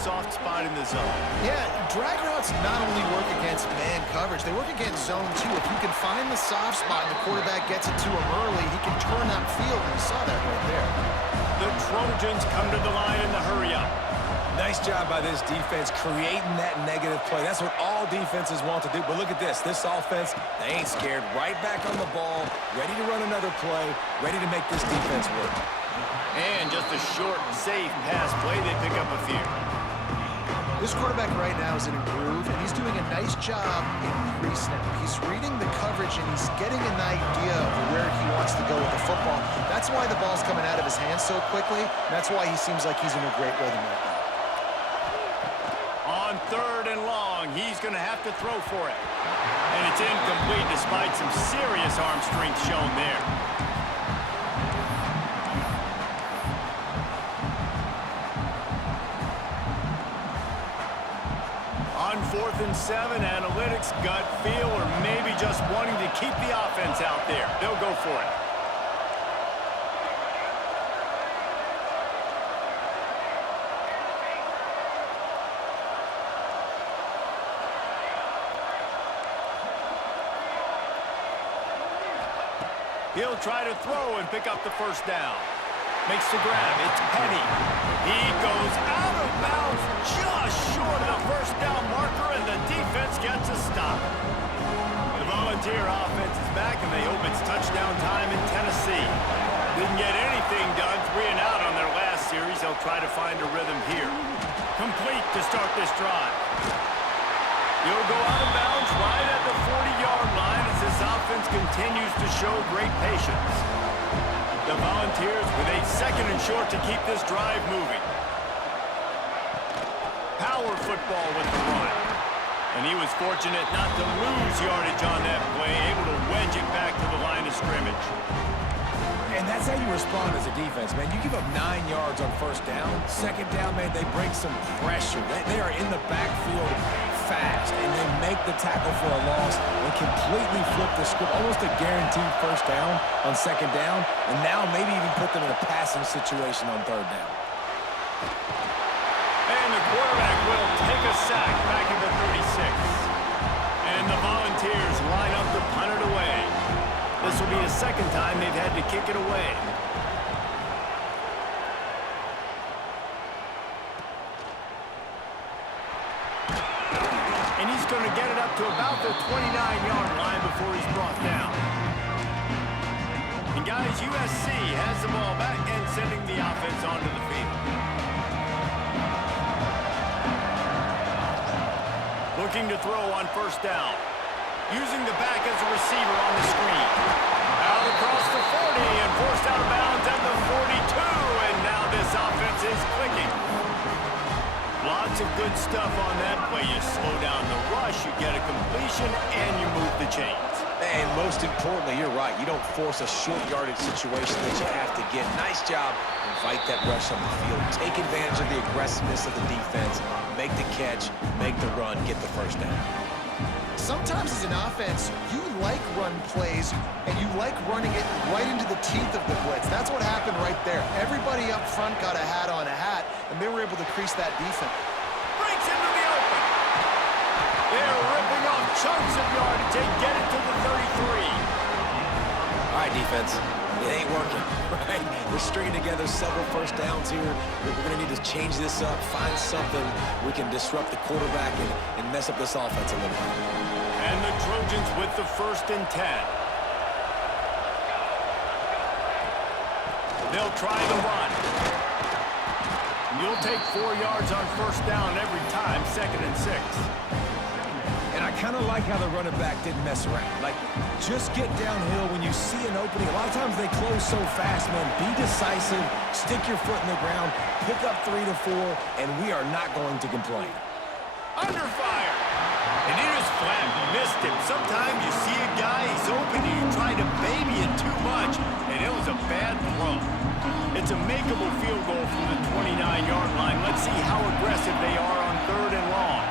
soft spot in the zone. Yeah, drag routes not only work against man coverage, they work against zone too. If you can find the soft spot and the quarterback gets it to him early, he can turn that field, and you saw that right there. The Trojans come to the line in the hurry-up. Nice job by this defense creating that negative play. That's what all defenses want to do. But look at this. This offense, they ain't scared. Right back on the ball, ready to run another play, ready to make this defense work. And just a short, safe pass play. They pick up a few. This quarterback right now is in a groove, and he's doing a nice job in pre-snap. He's reading the coverage, and he's getting an idea of where he wants to go with the football. That's why the ball's coming out of his hands so quickly. That's why he seems like he's in a great rhythm right now. On 3rd and long, he's going to have to throw for it. And it's incomplete despite some serious arm strength shown there. On 4th and 7, analytics, gut feel, or maybe just wanting to keep the offense out there. They'll go for it. He'll try to throw and pick up the first down. Makes the grab. It's Penny. He goes out of bounds just short of the first down marker, and the defense gets a stop. The Volunteer offense is back, and they hope it's touchdown time in Tennessee. Didn't get anything done, 3 and out on their last series. They'll try to find a rhythm here. Complete to start this drive. He'll go out of bounds right at the 40-yard line as this offense continues to show great patience. The Volunteers with a 2nd and short to keep this drive moving. Power football with the run. And he was fortunate not to lose yardage on that play, able to wedge it back to the line of scrimmage. And that's how you respond as a defense, man. You give up 9 yards on 1st down. 2nd down, man, they bring some pressure. They are in the backfield fast, and they make the tackle for a loss and completely flip the script. Almost a guaranteed 1st down on 2nd down, and now maybe even put them in a passing situation on 3rd down. And the quarterback will take a sack back at the 36. And the Volunteers line up to punt it away. This will be the 2nd time they've had to kick it away. And he's going to get it up to about the 29-yard line before he's brought down. And guys, USC has the ball back and sending the offense onto the field. Looking to throw on 1st down. Using the back as a receiver on the screen. Out across the 40 and forced out of bounds at the 42. And now this offense is clicking. Lots of good stuff on that play. You slow down the rush, you get a completion, and you move the chains. And most importantly, you're right. You don't force a short yardage situation that you have to get. Nice job. Invite that rush on the field. Take advantage of the aggressiveness of the defense. Make the catch, make the run, get the 1st down. Sometimes as an offense, you like run plays, and you like running it right into the teeth of the blitz. That's what happened right there. Everybody up front got a hat on a hat, and they were able to crease that defense. Breaks into the open. They're ripping off chunks of yardage. They get it to the 33. All right, defense. It ain't working, right? We're stringing together several 1st downs here. We're going to need to change this up, find something we can disrupt the quarterback and mess up this offense a little bit. And the Trojans with the 1st and 10. They'll try the run. You'll take 4 yards on 1st down every time, 2nd and 6. And I kind of like how the running back didn't mess around. Like, just get downhill when you see an opening. A lot of times they close so fast, man. Be decisive, stick your foot in the ground, pick up 3 to 4, and we are not going to complain. Under fire. And he just flat missed him. Sometimes you see a guy, he's open, and you try to baby it too much, and it was a bad throw. It's a makeable field goal from the 29-yard line. Let's see how aggressive they are on 3rd and long.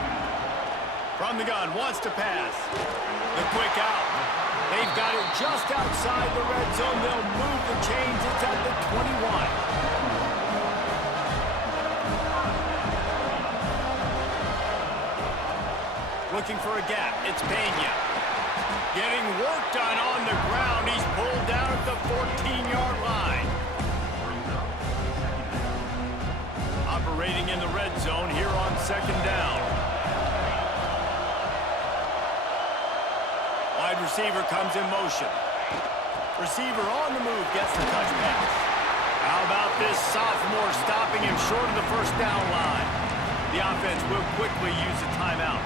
From the gun, wants to pass. The quick out. They've got it just outside the red zone. They'll move the chains. It's at the 21. looking for a gap. It's Pena. Getting work done on the ground. He's pulled down at the 14-yard line. Operating in the red zone here on second down. Wide receiver comes in motion. Receiver on the move gets the touch pass. How about this sophomore stopping him short of the first down line? The offense will quickly use a timeout.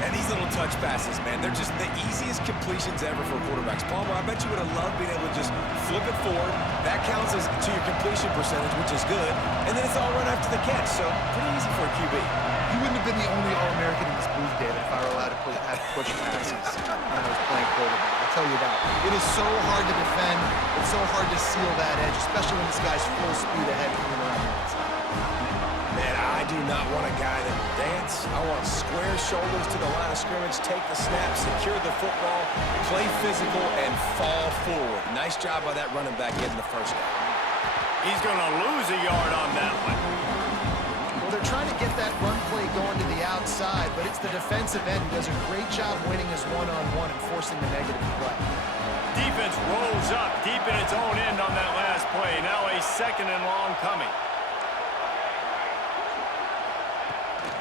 And these little touch passes, man, they're just the easiest completions ever for quarterbacks. Palmer, I bet you would have loved being able to just flip it forward. That counts as to your completion percentage, which is good. And then it's all run after the catch, so pretty easy for a QB. You wouldn't have been the only All-American in this booth, David, if I were allowed to have push passes when I was playing quarterback. I'll tell you that. It is so hard to defend. It's so hard to seal that edge, especially when this guy's full speed ahead coming around the outside. Man, I do not want a guy that will dance. I want square shoulders to the line of scrimmage, take the snap, secure the football, play physical, and fall forward. Nice job by that running back getting the first down. He's going to lose a yard on that one. Well, they're trying to get that run play going to the outside, but it's the defensive end who does a great job winning his one-on-one and forcing the negative play. Defense rolls up deep in its own end on that last play. Now a second and long coming.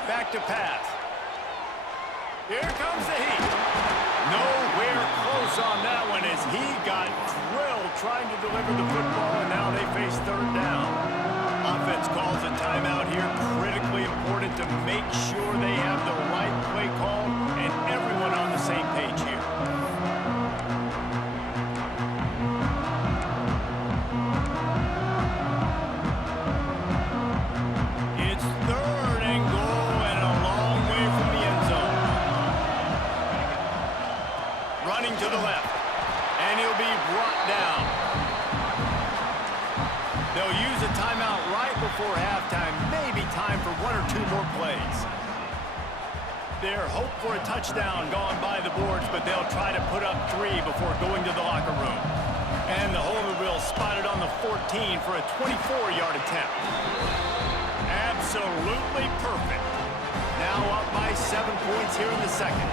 Back to pass. Here comes the heat. Nowhere close on that one as he got drilled trying to deliver the football, and now they face third down. Offense calls a timeout here. Critically important to make sure they have the right play call and everyone on the same page here. It's third and goal and a long way from the end zone. Running to the left, and he'll be brought down. They'll use a timeout right before halftime, maybe time for one or two more plays. Their hope for a touchdown gone by the boards, but they'll try to put up 3 before going to the locker room. And the holder will spot it on the 14 for a 24-yard attempt. Absolutely perfect. Now up by 7 points here in the second.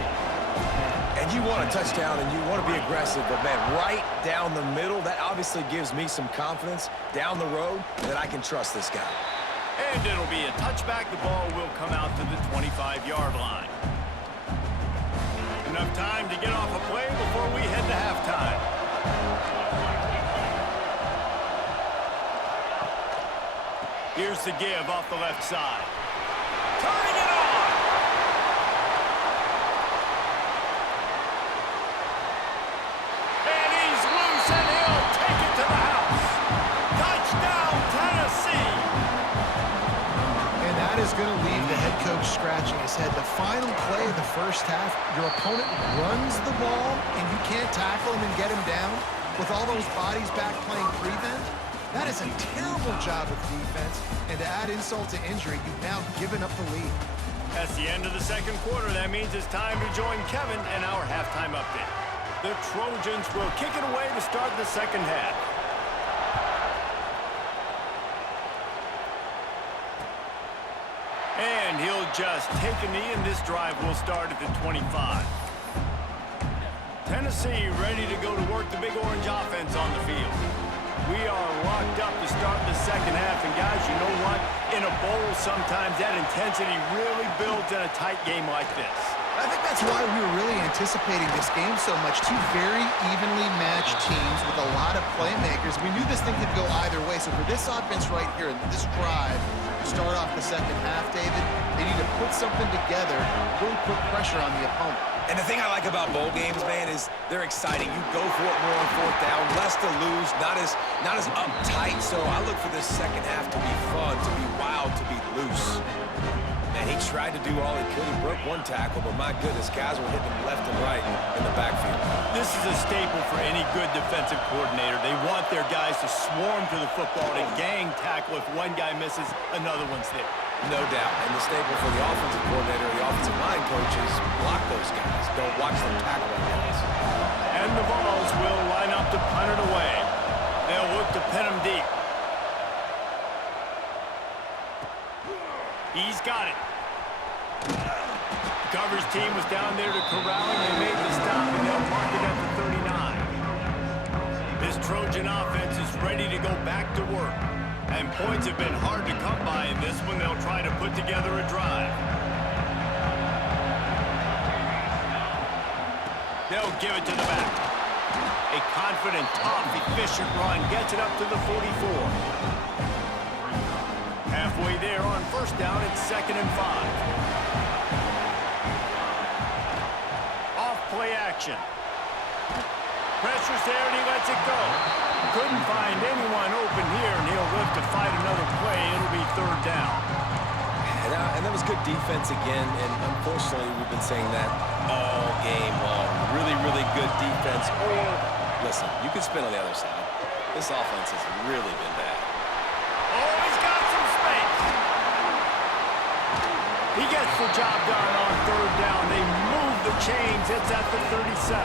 And you want a touchdown and you want to be aggressive, but man, right down the middle, that obviously gives me some confidence down the road that I can trust this guy. And it'll be a touchback. The ball will come out to the 25-yard line. Enough time to get off a play before we head to halftime. Here's the give off the left side. Turning it on! And he's loose, and he'll take it to the house. Touchdown, Tennessee! And that is going to leave the head coach scratching his head. The final play of the first half, your opponent runs the ball, and you can't tackle him and get him down with all those bodies back playing prevent. That is a terrible job of defense, and to add insult to injury, you've now given up the lead. That's the end of the second quarter. That means it's time to join Kevin and our halftime update. The Trojans will kick it away to start the second half. And he'll just take a knee, and this drive will start at the 25. Tennessee ready to go to work the Big Orange offense on the field. We are locked up to start the second half, and guys, you know what? In a bowl, sometimes that intensity really builds in a tight game like this. I think that's why we were really anticipating this game so much. Two very evenly matched teams with a lot of playmakers. We knew this thing could go either way, so for this offense right here, this drive, to start off the second half, David, they need to put something together, really put pressure on the opponent. And the thing I like about bowl games, man, is they're exciting. You go for it more on fourth down, less to lose, not as uptight. So I look for this second half to be fun, to be wild, to be loose. Man, he tried to do all he could. He broke one tackle, but my goodness, guys were hitting him left and right in the backfield. This is a staple for any good defensive coordinator. They want their guys to swarm to the football, to gang tackle. If one guy misses, another one's there. No doubt. And the staple for the offensive coordinator, the offensive line coaches, block those guys. Don't watch them tackle them guys. And the Vols will line up to punt it away. They'll look to pin him deep. He's got it. coverage team was down there to corral him. They made the stop, and they'll mark it at the 39. This Trojan offense is ready to go back to work. And points have been hard to come by in this one. They'll try to put together a drive. They'll give it to the back. A confident, tough, efficient run gets it up to the 44. Halfway there on first down, it's 2nd and 5. Play action. Pressure's there, and he lets it go. Couldn't find anyone open here, and he'll live to fight another play. It'll be 3rd down. And that was good defense again, and unfortunately, we've been saying that all game long. Really, really good defense. Or, listen, you can spin on the other side. This offense has really been bad. Oh, he's got some space. He gets the job done on 3rd down. They move the chains. It's at the 37.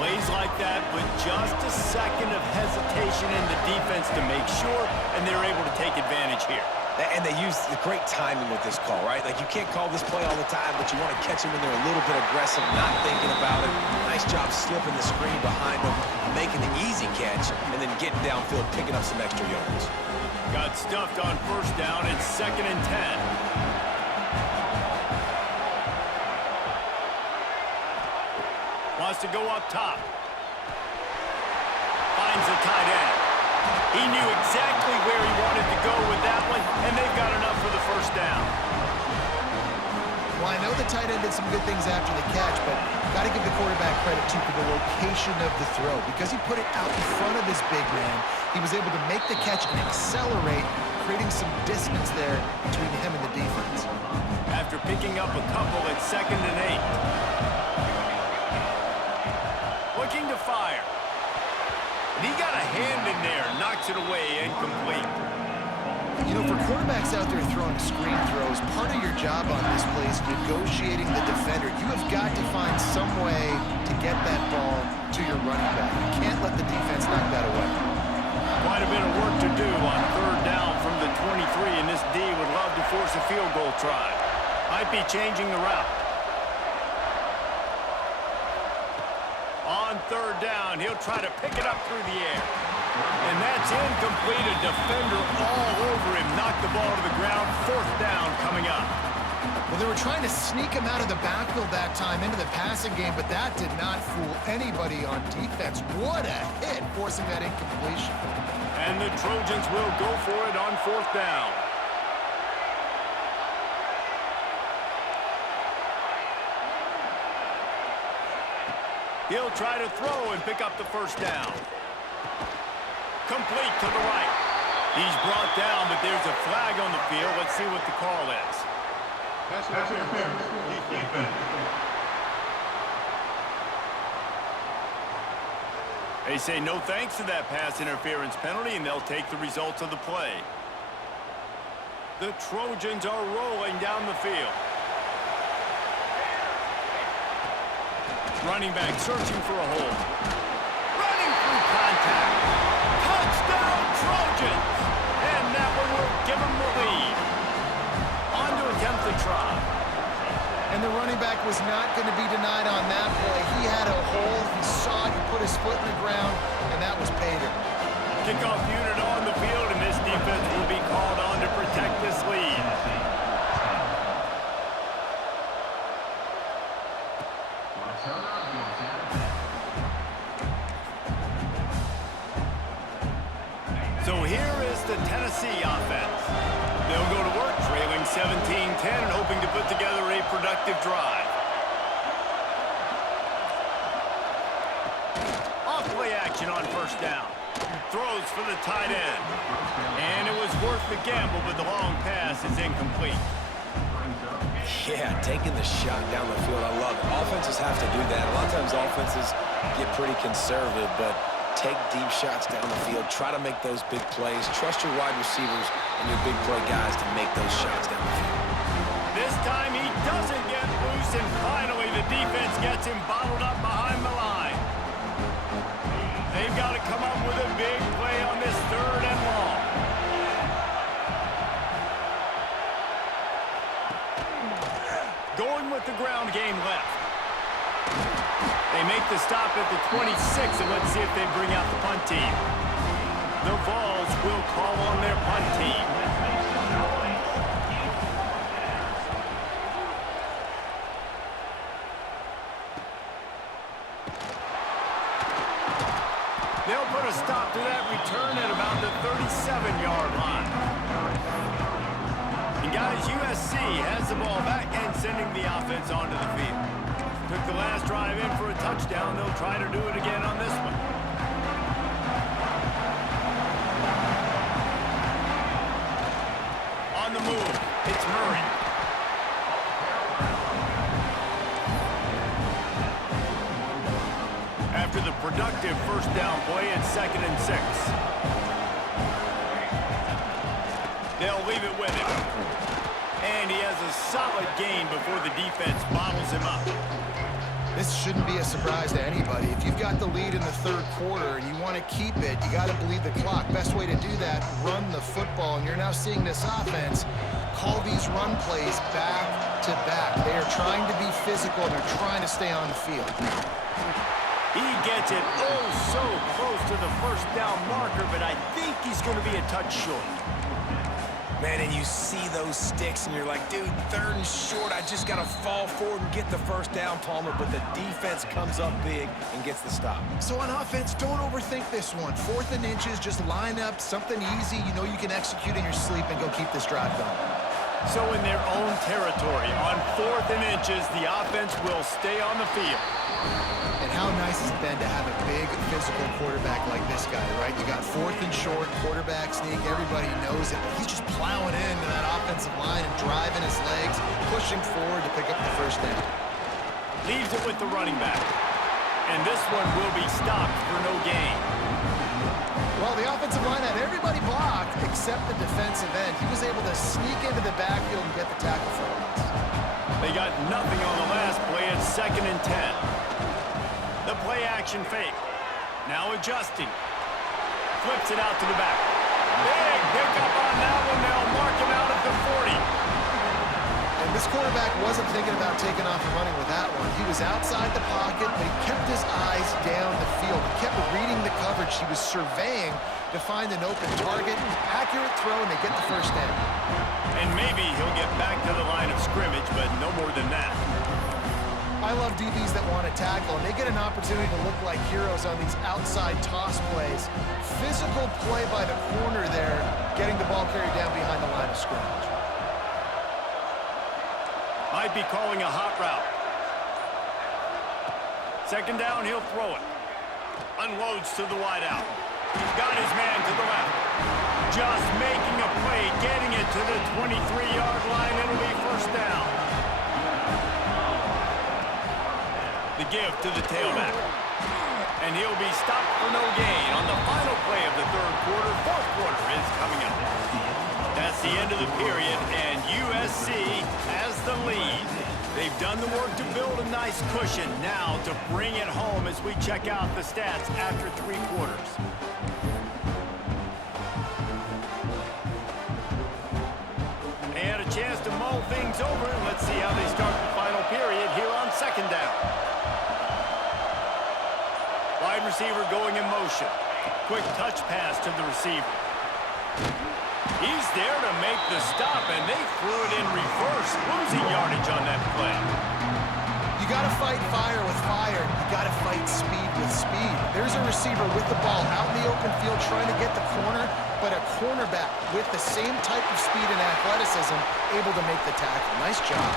Plays like that with just a second of hesitation in the defense to make sure, and they're able to take advantage here. And they use the great timing with this call, right? Like, you can't call this play all the time, but you want to catch them when they're a little bit aggressive, not thinking about it. Nice job slipping the screen behind them, making the easy catch, and then getting downfield, picking up some extra yards. Got stuffed on 1st down. It's 2nd and 10. Wants to go up top. Finds the tight end. He knew exactly where he wanted to go with that one, and they've got enough for the 1st down. Well, I know the tight end did some good things after the catch, but got to give the quarterback credit, too, for the location of the throw. Because he put it out in front of his big man, he was able to make the catch and accelerate, creating some distance there between him and the defense. After picking up a couple, it's 2nd and 8. Looking to fire. And he got a hand in there, knocks it away, incomplete. You know, for quarterbacks out there throwing screen throws, part of your job on this play is negotiating the defender. You have got to find some way to get that ball to your running back. You can't let the defense knock that away. Quite a bit of work to do on 3rd down from the 23, and this D would love to force a field goal try. Might be changing the route. On 3rd down, he'll try to pick it up through the air. And that's incomplete. A defender all over him. Knocked the ball to the ground. 4th down coming up. Well, they were trying to sneak him out of the backfield that time into the passing game, but that did not fool anybody on defense. What a hit, forcing that incompletion. And the Trojans will go for it on 4th down. He'll try to throw and pick up the 1st down. Complete to the right. He's brought down, but there's a flag on the field. Let's see what the call is. Pass interference. Defense. They say no thanks to that pass interference penalty, and they'll take the results of the play. The Trojans are rolling down the field. Running back searching for a hole. Running through contact. Touchdown Trojans! And that one will give them the lead. On to attempt the try. And the running back was not going to be denied on that play. He had a hole. He saw it. He put his foot in the ground, and that was pay dirt. Kickoff unit on the field, and this defense will be called on to protect this lead. So here is the Tennessee offense. They'll go to work, trailing 17-10 and hoping to put together a productive drive. Off-play action on 1st down. Throws for the tight end. And it was worth the gamble, but the long pass is incomplete. Yeah, taking the shot down the field, I love it. Offenses have to do that. A lot of times offenses get pretty conservative, but take deep shots down the field. Try to make those big plays. Trust your wide receivers and your big play guys to make those shots down the field. This time he doesn't get loose, and finally the defense gets him bottled up behind the line. They've got to come up with a big play on this 3rd and long. going with the ground game left. They make the stop at the 26, and let's see if they bring out the punt team. The Vols will call on their punt team. They'll put a stop to that return at about the 37-yard line. And guys, USC has the ball back and sending the offense onto the field. Took the last drive in for a touchdown. They'll try to do it again on this one. On the move, it's Murray. After the productive first down play, it's 2nd and 6. They'll leave it with him. And he has a solid gain before the defense bottles him up. This shouldn't be a surprise to anybody. If you've got the lead in the third quarter and you want to keep it, you got to bleed the clock. Best way to do that, run the football. And you're now seeing this offense call these run plays back to back. They are trying to be physical, and they're trying to stay on the field. He gets it oh so close to the first down marker, but I think he's going to be a touch short. Man, and you see those sticks, and you're like, dude, 3rd and short. I just got to fall forward and get the first down, Palmer. But the defense comes up big and gets the stop. So on offense, don't overthink this one. 4th and inches, just line up something easy. You know you can execute in your sleep and go keep this drive going. So in their own territory, on 4th and inches, the offense will stay on the field. And how nice has it been to have a big physical quarterback like this guy, right? You got 4th and short, quarterback sneak, everybody knows it, but he's just plowing into that offensive line and driving his legs, pushing forward to pick up the first down. Leaves it with the running back. And this one will be stopped for no gain. Well, the offensive line had everybody blocked except the defensive end. He was able to sneak into the backfield and get the tackle for us. They got nothing on the last play. It's 2nd and 10. The play action fake. Now adjusting. Flips it out to the back. Big pickup on that one. They'll mark him out at the 40. And this quarterback wasn't thinking about taking off and running with that one. He was outside the pocket, but he kept his eyes down the field. He kept reading the coverage. He was surveying to find an open target. Accurate throw, and they get the first down. And maybe he'll get back to the line of scrimmage, but no more than that. I love DBs that want to tackle, and they get an opportunity to look like heroes on these outside toss plays. Physical play by the corner there, getting the ball carried down behind the line of scrimmage. Might be calling a hot route. 2nd down, he'll throw it. Unloads to the wideout. Got his man to the left. Just making a play, getting it to the 23-yard line. It'll be first down. The give to the tailback. And he'll be stopped for no gain on the final play of the third quarter. Fourth quarter is coming up. That's the end of the period, and USC has the lead. They've done the work to build a nice cushion. Now to bring it home as we check out the stats after 3 quarters. They had a chance to mull things over. Let's see how they start the final period here on 2nd down. Wide receiver going in motion. Quick touch pass to the receiver. He's there to make the stop, and they threw it in reverse, losing yardage on that play. You got to fight fire with fire. You got to fight speed with speed. There's a receiver with the ball out in the open field trying to get the corner, but a cornerback with the same type of speed and athleticism able to make the tackle. Nice job.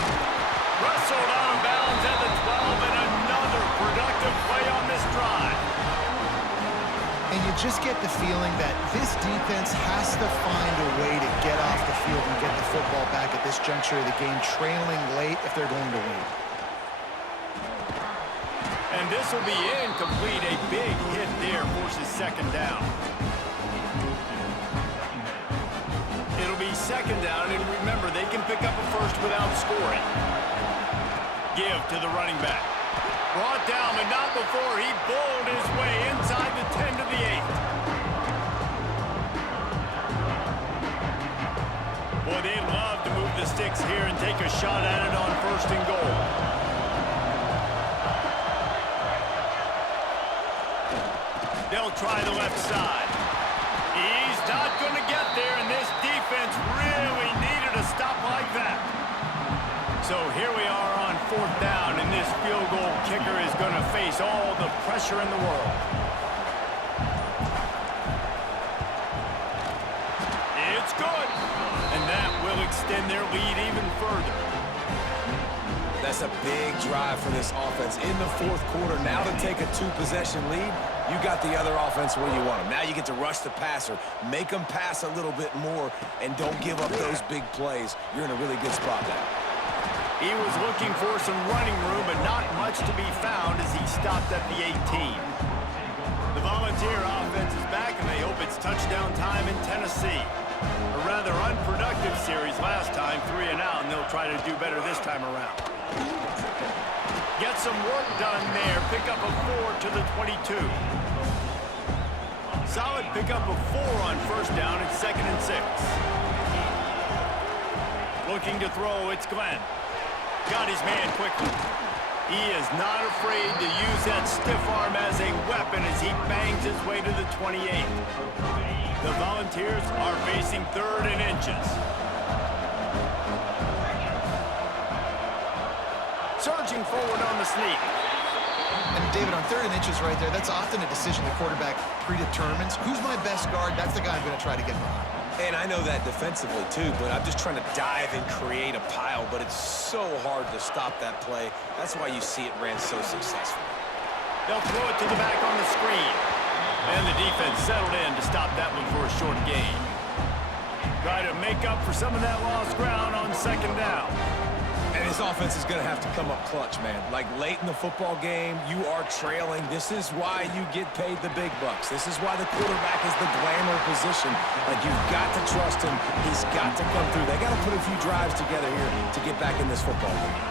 Wrestled out of bounds at the 12, and another productive play on this drive. And you just get the feeling that this defense has to find a way to get off the field and get the football back at this juncture of the game, trailing late if they're going to win. And this will be incomplete. A big hit there forces 2nd down. It'll be 2nd down, and remember, they can pick up a first without scoring. Give to the running back. Brought down, but not before he bowled his way inside the 10 to the 8. Boy, they love to move the sticks here and take a shot at it on 1st and goal. They'll try the left side. He's not going to get there, and this defense really needed a stop like that. So here we are on 4th down, and this field goal kicker is going to face all the pressure in the world. It's good, and that will extend their lead even further. That's a big drive for this offense in the 4th quarter. Now to take a 2-possession lead, you got the other offense where you want them. Now you get to rush the passer, make them pass a little bit more, and don't give up those big plays. You're in a really good spot now. He was looking for some running room, but not much to be found as he stopped at the 18. The Volunteer offense is back, and they hope it's touchdown time in Tennessee. A rather unproductive series last time, 3 and out, and they'll try to do better this time around. Get some work done there. Pick up a 4 to the 22. Solid pickup of 4 on 1st down at 2nd and 6. Looking to throw, it's Glenn. Got his man quickly. He is not afraid to use that stiff arm as a weapon as he bangs his way to the 28. The Volunteers are facing 3rd and inches. Surging forward on the sneak. And David, on 3rd and inches right there, that's often a decision the quarterback predetermines. Who's my best guard? That's the guy I'm going to try to get behind. And I know that defensively, too, but I'm just trying to dive and create a pile, but it's so hard to stop that play. That's why you see it ran so successfully. They'll throw it to the back on the screen. And the defense settled in to stop that one for a short gain. Try to make up for some of that lost ground on 2nd down. And this offense is going to have to come up clutch, man. Like late in the football game, you are trailing. This is why you get paid the big bucks. This is why the quarterback is the glamour position. Like, you've got to trust him. He's got to come through. They got to put a few drives together here to get back in this football game.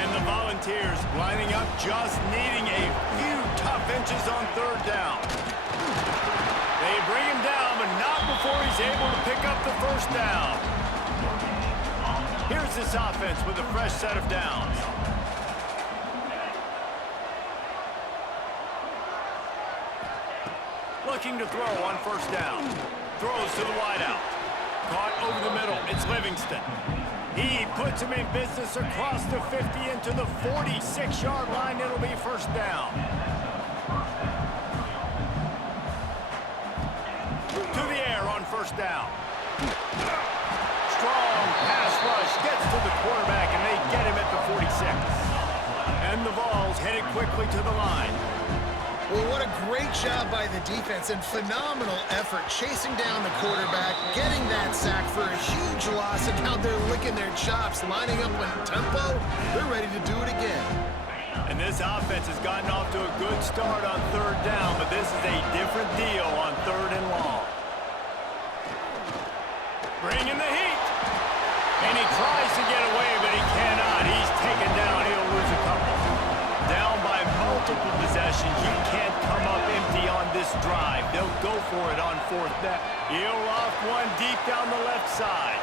And the Volunteers lining up, just needing a few tough inches on 3rd down. They bring him down, but not before he's able to pick up the 1st down. Here's this offense with a fresh set of downs. Looking to throw on 1st down. Throws to the wideout. Caught over the middle. It's Livingston. He puts him in business across the 50 into the 46-yard line. It'll be 1st down. To the air on 1st down. Strong pass rush gets to the quarterback, and they get him at the 46. And the Vols headed quickly to the line. Well, what a great job by the defense and phenomenal effort chasing down the quarterback, getting that sack for a huge loss, and now they're licking their chops, lining up in tempo. They're ready to do it again. And this offense has gotten off to a good start on 3rd down, but this is a different deal on 3rd and long. Bringing the heat. And he tries to get away, but he cannot. He's taken down. He'll lose a couple. Down by multiple possessions. You can't come up empty on this drive. They'll go for it on 4th down. He'll off one deep down the left side.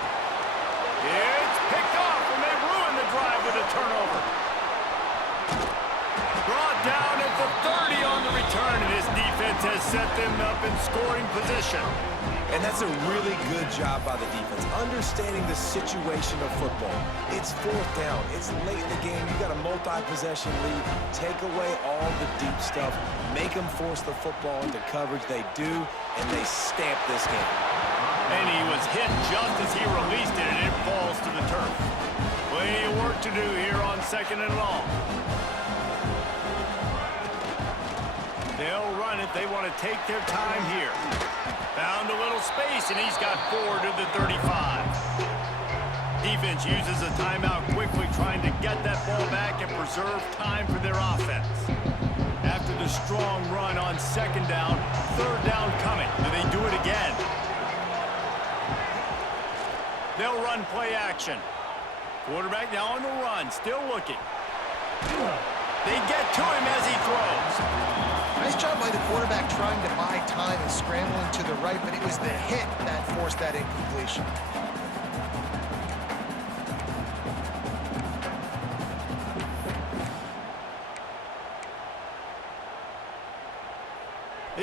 It's picked off, and they ruin the drive with a turnover. Brought down at the 30 on the return, and his defense has set them up in scoring position. And that's a really good job by the defense, understanding the situation of football. It's 4th down. It's late in the game. You got a multi-possession lead. Take away all the deep stuff. Make them force the football into coverage. They do, and they stamp this game. And he was hit just as he released it, and it falls to the turf. Plenty of work to do here on 2nd and long. They'll run it. They want to take their time here. Found a little space, and he's got 4 to the 35. Defense uses a timeout quickly, trying to get that ball back and preserve time for their offense. After the strong run on 2nd down, 3rd down coming. Do they do it again? They'll run play action. Quarterback now on the run, still looking. They get to him as he throws. Nice job by the quarterback trying to buy time and scrambling to the right, but it was the hit that forced that incompletion.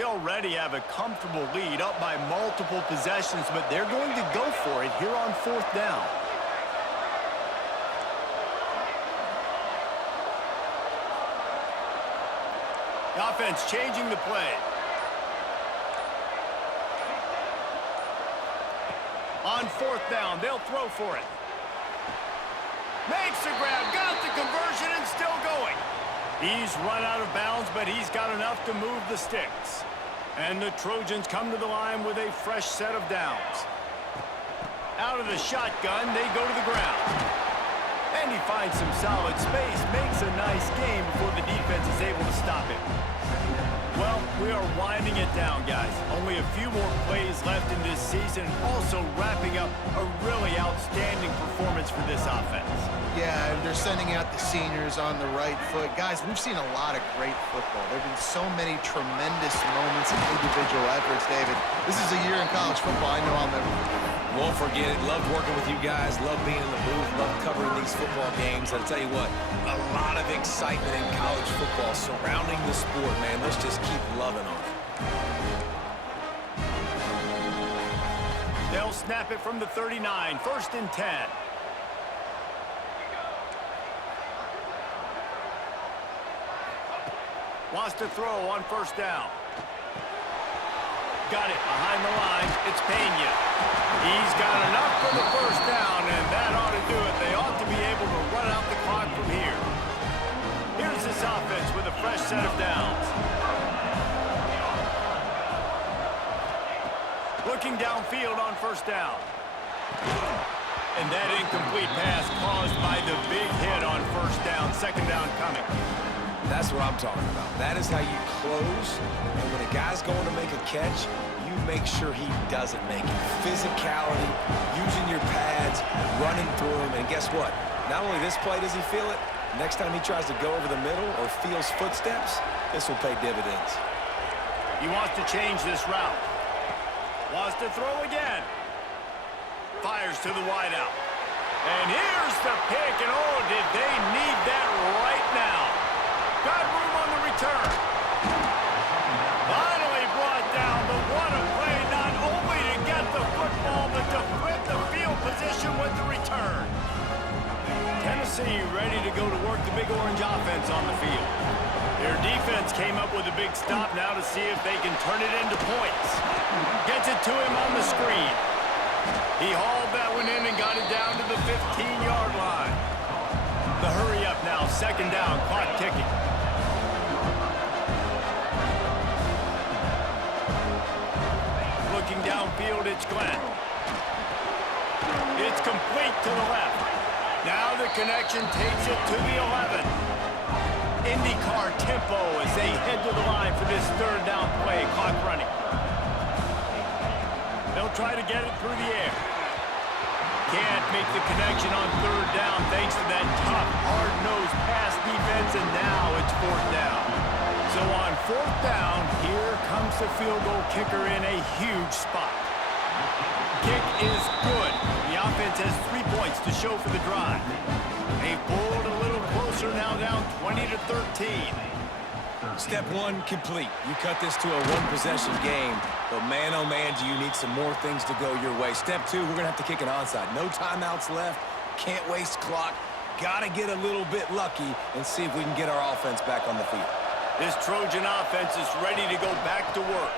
They already have a comfortable lead, up by multiple possessions, but they're going to go for it here on 4th down. The offense changing the play. On 4th down, they'll throw for it. Makes the grab, got the conversion, and still going. He's run out of bounds, but he's got enough to move the sticks. And the Trojans come to the line with a fresh set of downs. Out of the shotgun, they go to the ground. And he finds some solid space, makes a nice game before the defense is able to stop him. Well, we are winding it down, guys. Only a few more plays left in this season, also wrapping up a really outstanding performance for this offense. Yeah, and they're sending out the seniors on the right foot. Guys, we've seen a lot of great football. There have been so many tremendous moments and individual efforts, David. This is a year in college football I know I'll never forget. Won't forget it. Loved working with you guys. Loved being in the booth. Loved covering these football games. I'll tell you what, a lot of excitement in college football surrounding the sport, man. Let's just keep loving on it. They'll snap it from the 39, 1st and 10. Wants to throw on 1st down. Got it behind the line. It's Pena. He's got enough for the 1st down, and that ought to do it. They ought to be able to run out the clock from here. Here's this offense with a fresh set of downs. Looking downfield on 1st down. And that incomplete pass caused by the big hit on 1st down. 2nd down coming. That's what I'm talking about. That is how you close. And when a guy's going to make a catch, you make sure he doesn't make it. Physicality, using your pads, running through him. And guess what? Not only this play does he feel it, next time he tries to go over the middle or feels footsteps, this will pay dividends. He wants to change this route. Wants to throw again. Fires to the wideout. And here's the pick, and oh, did they need that right now. Got room on the return. Finally brought down, but what a play, not only to get the football, but to flip the field position with the return. Tennessee ready to go to work the Big Orange offense on the field. Their defense came up with a big stop now to see if they can turn it into points. Gets it to him on the screen. He hauled that one in and got it down to the 15-yard line. The hurry up now, 2nd down, clock ticking. Looking downfield, it's Glenn. It's complete to the left. Now the connection takes it to the 11. IndyCar tempo as they head to the line for this 3rd down play, clock running. They'll try to get it through the air. Can't make the connection on 3rd down thanks to that tough, hard-nosed pass defense, and now it's 4th down. So on 4th down, here comes the field goal kicker in a huge spot. Kick is good. The offense has 3 points to show for the drive. They pulled a little closer, now down 20-13. Step 1 complete. You cut this to a 1-possession game, but man, oh man, do you need some more things to go your way. Step 2, we're going to have to kick an onside. No timeouts left. Can't waste clock. Got to get a little bit lucky and see if we can get our offense back on the field. This Trojan offense is ready to go back to work.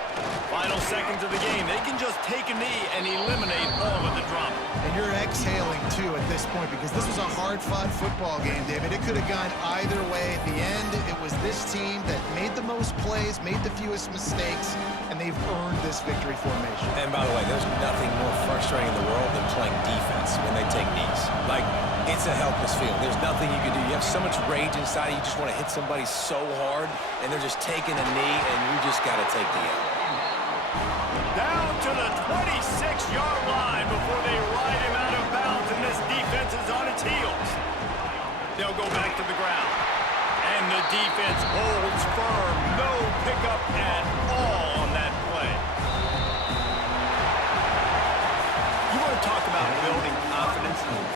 Final seconds of the game. They can just take a knee and eliminate all of the drama. And you're exhaling, too, at this point, because this was a hard-fought football game, David. It could have gone either way. At the end, it was this team that made the most plays, made the fewest mistakes, and they've earned this victory formation. And by the way, there's nothing more frustrating in the world than playing defense when they take knees. Like, it's a helpless feeling. There's nothing you can do. You have so much rage inside. You just want to hit somebody so hard, and they're just taking a knee, and you just got to take the L. Down to the 26-yard line before they ride him out of bounds, and this defense is on its heels. They'll go back to the ground. And the defense holds firm. No pickup at all.